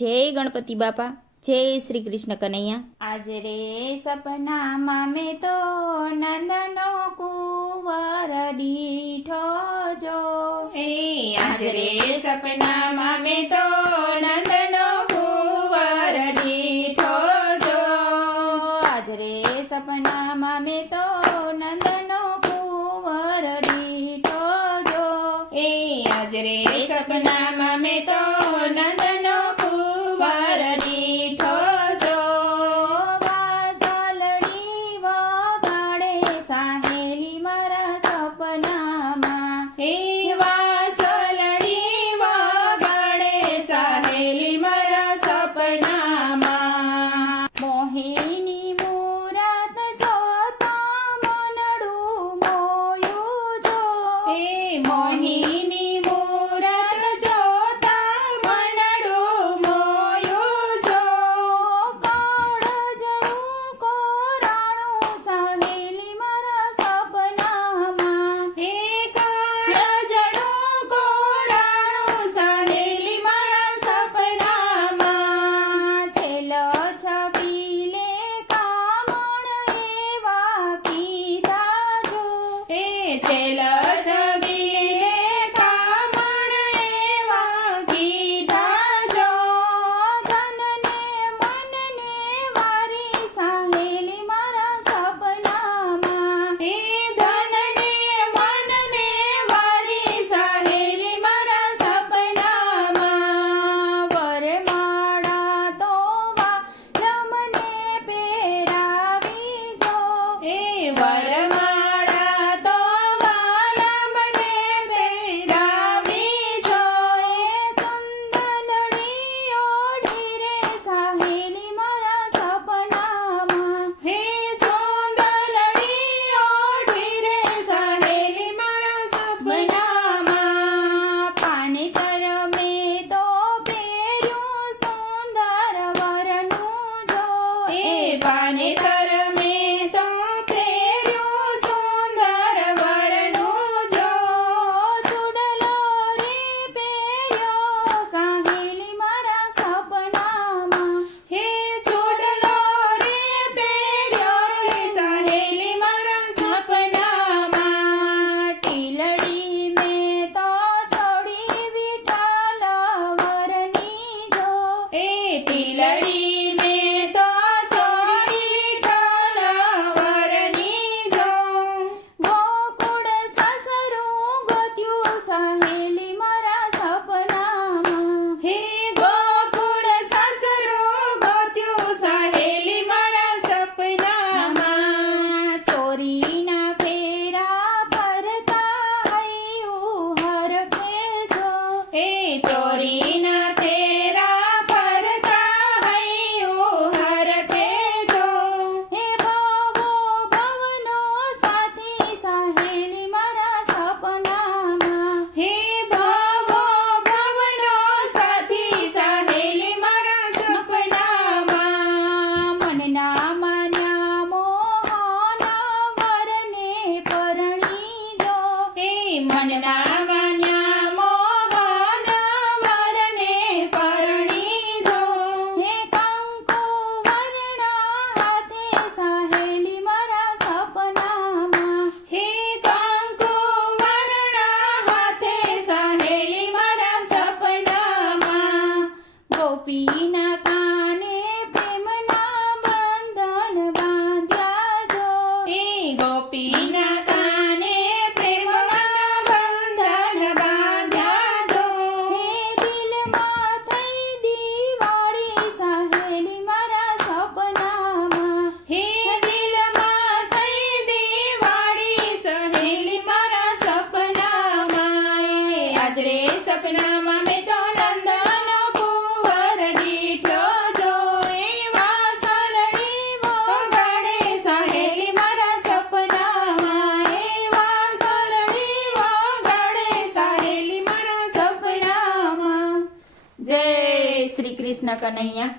જય ગણપતિ બાપા, જય શ્રી કૃષ્ણ કનૈયા। આજે રે સપનામાં મેં તો નંદનો કુંવર દીઠો જો, આજ રે સપનામાં મેં તો નંદનો કુંવર દીઠો જો, આજ રે સપનામાં મેં તો નંદનો કુંવર દીઠો જો, આજ રે સપનામાં મેં તો નંદનો કુંવર દીઠો જો, વાસલડી વગાડે સાહેલી મારા સપનામાં, વાસલડી વગાડે સાહેલી મારા સપનામાં, મોહિની મૂરત જોતા મનડું મોયું જો, મોહિની મૂરત જોતા મનડું મોયું જો, કાળજળું કોરાણું સાહેલી મારા સપનામાં, કાળજળું કોરાણું સાહેલી મારા સપનામાં, છેલ્લ છબીલે કામણ એવા કીધા જો, છેલ્લ છબીલે કામણ એવા કીધા જો, ધનને મનને વારી સાહેલી મારા સપનામાં, ધનને મનને વારી સાહેલી મારા સપનામાં, વરમાળા તો વાલમને પહેરાવી જો, વરમાળા તો વાલમને પહેરાવી જો, કુંદલડી ઓઢી રે સાહેલી મારા સપનામાં, ચુંદલડી ઓઢી રે સાહેલી મારા સપનામાં, પાનેતર મેં તો પહેર્યું સુંદર વરનું જો, પાનેતર મેં તો પહેર્યું સુંદર વરનું જો, ચૂડલો રે પહેર્યો સાહેલી મારા સપનામાં, ચૂડલો રે પહેર્યો રે સાહેલી મારા સપનામાં, ટીલડી મેં તો છોડી વિઠ્ઠલ વરની જો, ટીલડી મેં તો છોડી વિઠ્ઠલ વરની જો, ગોકુળ સસરું ગોત્યું સાહેલી મારા સપનામાં, ગોકુળ સસરું ગોત્યું સાહેલી મારા સપનામાં, ચોરીના ફેરા ફરતા હૈયું હરખે જો, ચોરીના ફેરા ફરતા હૈયું હરખે જો, ભવો ભવનો સાથી સાહેલી મારા સપનામાં, ભવો ભવનો સાથી સાહેલી મારા સપનામાં, મનના માન્યા મોહન વરને પરણી જો, મનના માન્યા મોહન વરને પરણી જો, કંકુ વર્ણા હાથે સાહેલી મારા સપનામાં, કંકુ વર્ણા હાથે સાહેલી મારા સપનામાં, ગોપીના કાને પ્રેમના બંધન બાંધ્યા જો, ગોપીના કાને પ્રેમના બંધન બાંધ્યા જો, દિલમાં થઈ દિવાળી સાહેલી મારા સપનામાં, દિલમાં થઈ દિવાળી સાહેલી મારા સપનામાં, આજ રે સપનામાં મેં તો નંદનો કુંવર દીઠો જો, વાસલડી વગાડે સાહેલી મારા સપનામાં, વાસલડી વગાડે સાહેલી મારા સપનામાં। જય શ્રી કૃષ્ણ કનૈયા।